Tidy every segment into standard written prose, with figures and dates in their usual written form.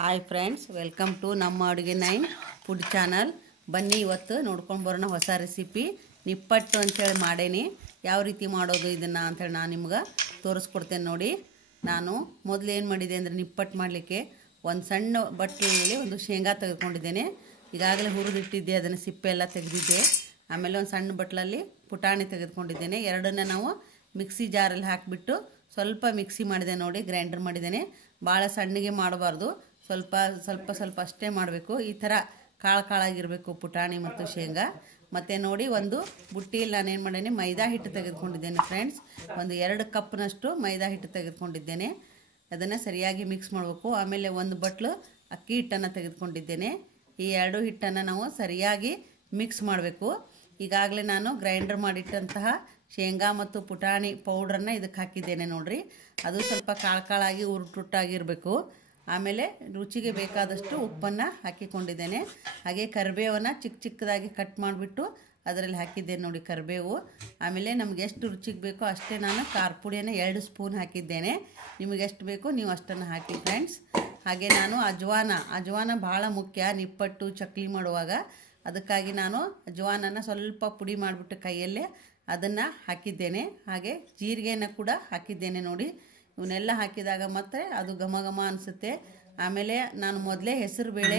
Hi friends, welcome to ನಮ್ಮ ಅಡುಗೆ 9 food channel. ಬನ್ನಿ ಇವತ್ತು ನೋಡ್ಕೊಂಡು ಬರೋಣ ಹೊಸ ರೆಸಿಪಿ ನಿಪ್ಪಟ್ಟು ಅಂತೇಳಿ ಮಾಡೇನಿ. ಯಾವ ರೀತಿ ಮಾಡೋದು ಇದನ್ನು ಅಂತೇಳಿ ನಾನು ನಿಮ್ಗೆ ತೋರಿಸ್ಕೊಡ್ತೇನೆ ನೋಡಿ. ನಾನು ಮೊದಲು ಏನು ಮಾಡಿದೆ ಅಂದರೆ ನಿಪ್ಪಟ್ಟು ಮಾಡಲಿಕ್ಕೆ ಒಂದು ಸಣ್ಣ ಬಟ್ಟಲಲ್ಲಿ ಒಂದು ಶೇಂಗಾ ತೆಗೆದುಕೊಂಡಿದ್ದೇನೆ. ಈಗಾಗಲೇ ಹುರಿದಿಟ್ಟಿದ್ದೆ, ಅದನ್ನು ಸಿಪ್ಪೆ ಎಲ್ಲ ತೆಗೆದಿದ್ದೆ. ಆಮೇಲೆ ಒಂದು ಸಣ್ಣ ಬಟ್ಲಲ್ಲಿ ಪುಟಾಣಿ ತೆಗೆದುಕೊಂಡಿದ್ದೇನೆ. ಎರಡನ್ನ ನಾವು ಮಿಕ್ಸಿ ಜಾರಲ್ಲಿ ಹಾಕಿಬಿಟ್ಟು ಸ್ವಲ್ಪ ಮಿಕ್ಸಿ ಮಾಡಿದೆ ನೋಡಿ, ಗ್ರೈಂಡರ್ ಮಾಡಿದ್ದೇನೆ. ಭಾಳ ಸಣ್ಣಗೆ ಮಾಡಬಾರ್ದು, ಸ್ವಲ್ಪ ಸ್ವಲ್ಪ ಸ್ವಲ್ಪ ಅಷ್ಟೇ ಮಾಡಬೇಕು. ಈ ಥರ ಕಾಳು ಕಾಳಾಗಿರಬೇಕು ಪುಟಾಣಿ ಮತ್ತು ಶೇಂಗಾ. ಮತ್ತು ನೋಡಿ, ಒಂದು ಬುಟ್ಟಿಯಲ್ಲಿ ನಾನೇನು ಮಾಡೇನೆ, ಮೈದಾ ಹಿಟ್ಟು ತೆಗೆದುಕೊಂಡಿದ್ದೇನೆ ಫ್ರೆಂಡ್ಸ್. ಒಂದು 2 ಕಪ್ನಷ್ಟು ಮೈದಾ ಹಿಟ್ಟು ತೆಗೆದುಕೊಂಡಿದ್ದೇನೆ. ಅದನ್ನು ಸರಿಯಾಗಿ ಮಿಕ್ಸ್ ಮಾಡಬೇಕು. ಆಮೇಲೆ ಒಂದು ಬಟ್ಲು ಅಕ್ಕಿ ಹಿಟ್ಟನ್ನು ತೆಗೆದುಕೊಂಡಿದ್ದೇನೆ. ಈ 2 ಹಿಟ್ಟನ್ನು ನಾವು ಸರಿಯಾಗಿ ಮಿಕ್ಸ್ ಮಾಡಬೇಕು. ಈಗಾಗಲೇ ನಾನು ಗ್ರೈಂಡರ್ ಮಾಡಿಟ್ಟಂತಹ ಶೇಂಗಾ ಮತ್ತು ಪುಟಾಣಿ ಪೌಡ್ರನ್ನು ಇದಕ್ಕೆ ಹಾಕಿದ್ದೇನೆ ನೋಡಿರಿ. ಅದು ಸ್ವಲ್ಪ ಕಾಳು ಕಾಳಾಗಿ ಉರುಟುಟ್ಟಾಗಿರಬೇಕು. ಆಮೇಲೆ ರುಚಿಗೆ ಬೇಕಾದಷ್ಟು ಉಪ್ಪನ್ನು ಹಾಕಿಕೊಂಡಿದ್ದೇನೆ. ಹಾಗೆ ಕರಿಬೇವನ್ನು ಚಿಕ್ಕ ಚಿಕ್ಕದಾಗಿ ಕಟ್ ಮಾಡಿಬಿಟ್ಟು ಅದರಲ್ಲಿ ಹಾಕಿದ್ದೇನೆ ನೋಡಿ, ಕರಿಬೇವು. ಆಮೇಲೆ ನಮ್ಗೆ ಎಷ್ಟು ರುಚಿಗೆ ಬೇಕೋ ಅಷ್ಟೇ ನಾನು ಖಾರ ಪುಡಿಯನ್ನು 2 ಸ್ಪೂನ್ ಹಾಕಿದ್ದೇನೆ. ನಿಮಗೆ ಎಷ್ಟು ಬೇಕೋ ನೀವು ಅಷ್ಟನ್ನು ಹಾಕಿ ಫ್ರೆಂಡ್ಸ್. ಹಾಗೆ ನಾನು ಅಜ್ವಾನ ಭಾಳ ಮುಖ್ಯ ನಿಪ್ಪಟ್ಟು ಚಕ್ಲಿ ಮಾಡುವಾಗ. ಅದಕ್ಕಾಗಿ ನಾನು ಅಜ್ವಾನನ್ನು ಸ್ವಲ್ಪ ಪುಡಿ ಮಾಡಿಬಿಟ್ಟು ಕೈಯಲ್ಲೇ ಅದನ್ನು ಹಾಕಿದ್ದೇನೆ. ಹಾಗೆ ಜೀರಿಗೆಯನ್ನು ಕೂಡ ಹಾಕಿದ್ದೇನೆ ನೋಡಿ. ಇವನ್ನೆಲ್ಲ ಹಾಕಿದಾಗ ಮತ್ತೆ ಅದು ಘಮ ಘಮ ಅನಿಸುತ್ತೆ. ಆಮೇಲೆ ನಾನು ಮೊದಲೇ ಹೆಸರು ಬೇಳೆ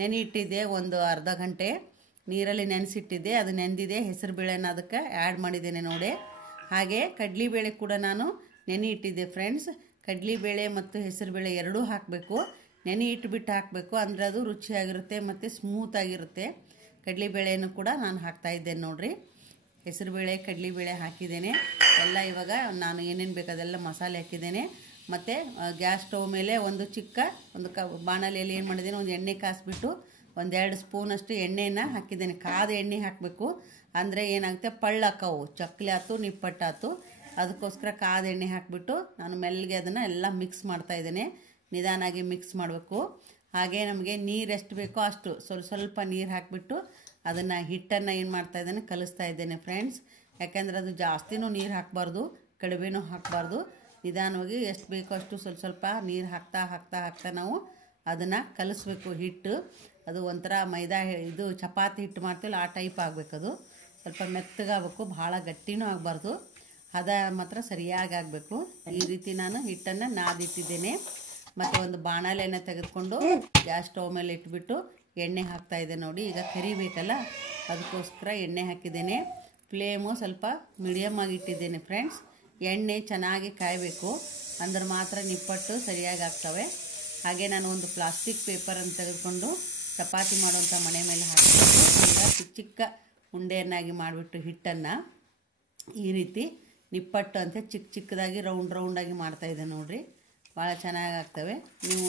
ನೆನೆ ಇಟ್ಟಿದ್ದೆ, ಒಂದು ಅರ್ಧ ಗಂಟೆ ನೀರಲ್ಲಿ ನೆನೆಸಿಟ್ಟಿದ್ದೆ. ಅದು ನೆಂದಿದೆ. ಹೆಸರು ಬೇಳೆನ ಅದಕ್ಕೆ ಆ್ಯಡ್ ಮಾಡಿದ್ದೇನೆ ನೋಡಿ. ಹಾಗೆ ಕಡಲೆಬೇಳೆ ಕೂಡ ನಾನು ನೆನೆ ಇಟ್ಟಿದ್ದೆ ಫ್ರೆಂಡ್ಸ್. ಕಡಲೆಬೇಳೆ ಮತ್ತು ಹೆಸರು ಬೇಳೆ ಎರಡೂ ಹಾಕಬೇಕು. ನೆನೆ ಇಟ್ಬಿಟ್ಟು ಹಾಕಬೇಕು, ಅಂದರೆ ಅದು ರುಚಿಯಾಗಿರುತ್ತೆ ಮತ್ತು ಸ್ಮೂತಾಗಿರುತ್ತೆ. ಕಡಲೆಬೇಳೆಯನ್ನು ಕೂಡ ನಾನು ಹಾಕ್ತಾಯಿದ್ದೇನೆ ನೋಡಿರಿ. ಹೆಸರುಬೇಳೆ ಕಡಲೆಬೇಳೆ ಹಾಕಿದ್ದೇನೆ ಎಲ್ಲ. ಇವಾಗ ನಾನು ಏನೇನು ಬೇಕು ಅದೆಲ್ಲ ಮಸಾಲೆ ಹಾಕಿದ್ದೇನೆ. ಮತ್ತು ಗ್ಯಾಸ್ ಸ್ಟವ್ ಮೇಲೆ ಒಂದು ಚಿಕ್ಕ ಬಾಣಲೆಯಲ್ಲಿ ಏನು ಮಾಡಿದ್ದೇನೆ, ಒಂದು ಎಣ್ಣೆ ಕಾಯಿಸ್ಬಿಟ್ಟು 1-2 ಸ್ಪೂನಷ್ಟು ಎಣ್ಣೆಯನ್ನು ಹಾಕಿದ್ದೇನೆ. ಕಾದ ಎಣ್ಣೆ ಹಾಕಬೇಕು, ಅಂದರೆ ಏನಾಗುತ್ತೆ, ಪಳ್ಳಾಕವು ಚಕ್ಲಿ ಆಯ್ತು ನಿಪ್ಪಟ್ಟಾಯ್ತು. ಅದಕ್ಕೋಸ್ಕರ ಕಾದ ಎಣ್ಣೆ ಹಾಕಿಬಿಟ್ಟು ನಾನು ಮೆಲ್ಲಗೆ ಅದನ್ನು ಎಲ್ಲ ಮಿಕ್ಸ್ ಮಾಡ್ತಾಯಿದ್ದೇನೆ. ನಿಧಾನಾಗಿ ಮಿಕ್ಸ್ ಮಾಡಬೇಕು. ಹಾಗೆ ನಮಗೆ ನೀರು ಎಷ್ಟು ಬೇಕೋ ಅಷ್ಟು ಸ್ವಲ್ಪ ನೀರು ಹಾಕಿಬಿಟ್ಟು ಅದನ್ನು ಹಿಟ್ಟನ್ನು ಏನು ಮಾಡ್ತಾಯಿದ್ದೇನೆ, ಕಲಿಸ್ತಾ ಇದ್ದೇನೆ ಫ್ರೆಂಡ್ಸ್. ಯಾಕೆಂದರೆ ಅದು ಜಾಸ್ತಿನೂ ನೀರು ಹಾಕಬಾರ್ದು, ಕಡಿಮೆನೂ ಹಾಕಬಾರ್ದು. ನಿಧಾನವಾಗಿ ಎಷ್ಟು ಬೇಕೋ ಅಷ್ಟು ಸ್ವಲ್ಪ ನೀರು ಹಾಕ್ತಾ ನಾವು ಅದನ್ನು ಕಲಿಸ್ಬೇಕು. ಹಿಟ್ಟು ಅದು ಒಂಥರ ಮೈದಾ ಇದು ಚಪಾತಿ ಹಿಟ್ಟು ಮಾಡ್ತೀವಲ್ಲ ಆ ಟೈಪ್ ಆಗಬೇಕದು. ಸ್ವಲ್ಪ ಮೆತ್ತಗಾಗಬೇಕು, ಭಾಳ ಗಟ್ಟಿನೂ ಆಗಬಾರ್ದು. ಹದ ಮಾತ್ರ ಸರಿಯಾಗಿ ಆಗಬೇಕು. ಈ ರೀತಿ ನಾನು ಹಿಟ್ಟನ್ನು ನಾದಿಟ್ಟಿದ್ದೇನೆ. ಮತ್ತು ಒಂದು ಬಾಣಲೆಯನ್ನು ತೆಗೆದುಕೊಂಡು ಗ್ಯಾಸ್ ಸ್ಟವ್ ಮೇಲೆ ಇಟ್ಬಿಟ್ಟು ಎಣ್ಣೆ ಹಾಕ್ತಾಯಿದ್ದೆ ನೋಡಿ. ಈಗ ಕರಿಬೇಕಲ್ಲ, ಅದಕ್ಕೋಸ್ಕರ ಎಣ್ಣೆ ಹಾಕಿದ್ದೇನೆ. ಫ್ಲೇಮು ಸ್ವಲ್ಪ ಮೀಡಿಯಮ್ ಆಗಿ ಇಟ್ಟಿದ್ದೇನೆ ಫ್ರೆಂಡ್ಸ್. ಎಣ್ಣೆ ಚೆನ್ನಾಗಿ ಕಾಯಬೇಕು, ಅಂದ್ರೆ ಮಾತ್ರ ನಿಪ್ಪಟ್ಟು ಸರಿಯಾಗಿ ಆಗ್ತವೆ. ಹಾಗೆ ನಾನು ಒಂದು ಪ್ಲಾಸ್ಟಿಕ್ ಪೇಪರನ್ನು ತೆಗೆದುಕೊಂಡು ಚಪಾತಿ ಮಾಡುವಂಥ ಮನೆ ಮೇಲೆ ಹಾಕಿಬಿಟ್ಟು ಈಗ ಚಿಕ್ಕ ಚಿಕ್ಕ ಉಂಡೆಯನ್ನಾಗಿ ಮಾಡಿಬಿಟ್ಟು ಹಿಟ್ಟನ್ನು ಈ ರೀತಿ ನಿಪ್ಪಟ್ಟು ಅಂತ ಚಿಕ್ಕ ಚಿಕ್ಕದಾಗಿ ರೌಂಡಾಗಿ ಮಾಡ್ತಾಯಿದ್ದೆ ನೋಡಿರಿ. ಭಾಳ ಚೆನ್ನಾಗಿ ಆಗ್ತವೆ. ನೀವು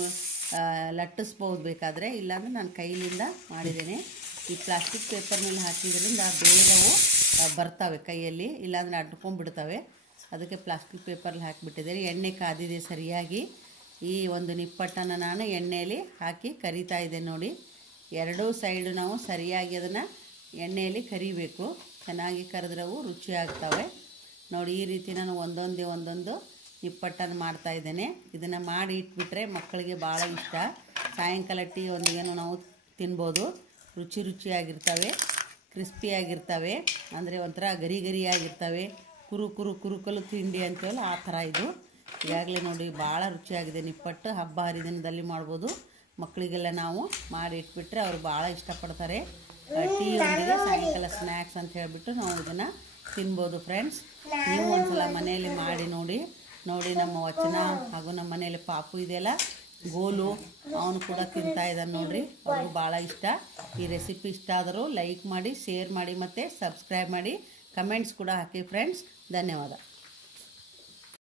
ಲಟ್ಟಿಸ್ಬೋದು ಬೇಕಾದರೆ, ಇಲ್ಲಾಂದರೆ ನಾನು ಕೈಲಿಂದ ಮಾಡಿದ್ದೇನೆ. ಈ ಪ್ಲಾಸ್ಟಿಕ್ ಪೇಪರ್ ಮೇಲೆ ಹಾಕಿದ್ರಿಂದ ಬೇಗವು ಬರ್ತವೆ ಕೈಯಲ್ಲಿ, ಇಲ್ಲಾಂದರೆ ಅಂಟ್ಕೊಂಡ್ಬಿಡ್ತವೆ. ಅದಕ್ಕೆ ಪ್ಲಾಸ್ಟಿಕ್ ಪೇಪರ್ಲಿ ಹಾಕಿಬಿಟ್ಟಿದ್ದೇನೆ. ಎಣ್ಣೆ ಕಾದಿದೆ ಸರಿಯಾಗಿ. ಈ ಒಂದು ನಿಪ್ಪಟ್ಟನ್ನು ನಾನು ಎಣ್ಣೆಯಲ್ಲಿ ಹಾಕಿ ಕರಿತಾ ಇದ್ದೇನೆ ನೋಡಿ. 2 ಸೈಡು ನಾವು ಸರಿಯಾಗಿ ಅದನ್ನು ಎಣ್ಣೆಯಲ್ಲಿ ಕರಿಬೇಕು. ಚೆನ್ನಾಗಿ ಕರೆದ್ರವು ರುಚಿಯಾಗ್ತವೆ ನೋಡಿ. ಈ ರೀತಿ ನಾನು ಒಂದೊಂದು ನಿಪ್ಪಟ್ಟನ್ನು ಮಾಡ್ತಾಯಿದ್ದೇನೆ. ಇದನ್ನು ಮಾಡಿ ಇಟ್ಬಿಟ್ರೆ ಮಕ್ಕಳಿಗೆ ಭಾಳ ಇಷ್ಟ. ಸಾಯಂಕಾಲ ಟೀ ಒಂದಿಗೇನು ನಾವು ತಿನ್ಬೋದು. ರುಚಿಯಾಗಿರ್ತವೆ, ಕ್ರಿಸ್ಪಿಯಾಗಿರ್ತವೆ, ಅಂದರೆ ಒಂಥರ ಗರಿಯಾಗಿರ್ತವೆ. ಕುರುಕಲು ತಿಂಡಿ ಅಂತೀವಲ್ಲ ಆ ಥರ ಇದು. ಈಗಾಗಲೇ ನೋಡಿ ಭಾಳ ರುಚಿಯಾಗಿದೆ ನಿಪ್ಪಟ್ಟು. ಹಬ್ಬ ಹರಿದಿನದಲ್ಲಿ ಮಾಡ್ಬೋದು. ಮಕ್ಕಳಿಗೆಲ್ಲ ನಾವು ಮಾಡಿ ಇಟ್ಬಿಟ್ರೆ ಅವರು ಭಾಳ ಇಷ್ಟಪಡ್ತಾರೆ. ಟೀ ಒಂದಿಗೆ ಸಾಯಂಕಾಲ ಸ್ನ್ಯಾಕ್ಸ್ ಅಂತ ಹೇಳಿಬಿಟ್ಟು ನಾವು ಇದನ್ನು ತಿನ್ಬೋದು ಫ್ರೆಂಡ್ಸ್. ನೀವು ಒಂದ್ಸಲ ಮನೆಯಲ್ಲಿ ಮಾಡಿ ನೋಡಿ. ನಮ್ಮ ವಚನ ಹಾಗೂ ನಮ್ಮ ಮನೆಯಲ್ಲಿ ಪಾಪು ಇದೆಯಲ್ಲ ಗೋಲು, ಅವನು ಕೂಡ ತಿಂತಾ ಇದ್ದಾನೆ ನೋಡಿರಿ. ಅವ್ರಿಗೂ ಭಾಳ ಇಷ್ಟ. ಈ ರೆಸಿಪಿ ಇಷ್ಟ ಆದರೂ ಲೈಕ್ ಮಾಡಿ, ಶೇರ್ ಮಾಡಿ ಮತ್ತು ಸಬ್ಸ್ಕ್ರೈಬ್ ಮಾಡಿ, ಕಮೆಂಟ್ಸ್ ಕೂಡ ಹಾಕಿ ಫ್ರೆಂಡ್ಸ್. ಧನ್ಯವಾದ.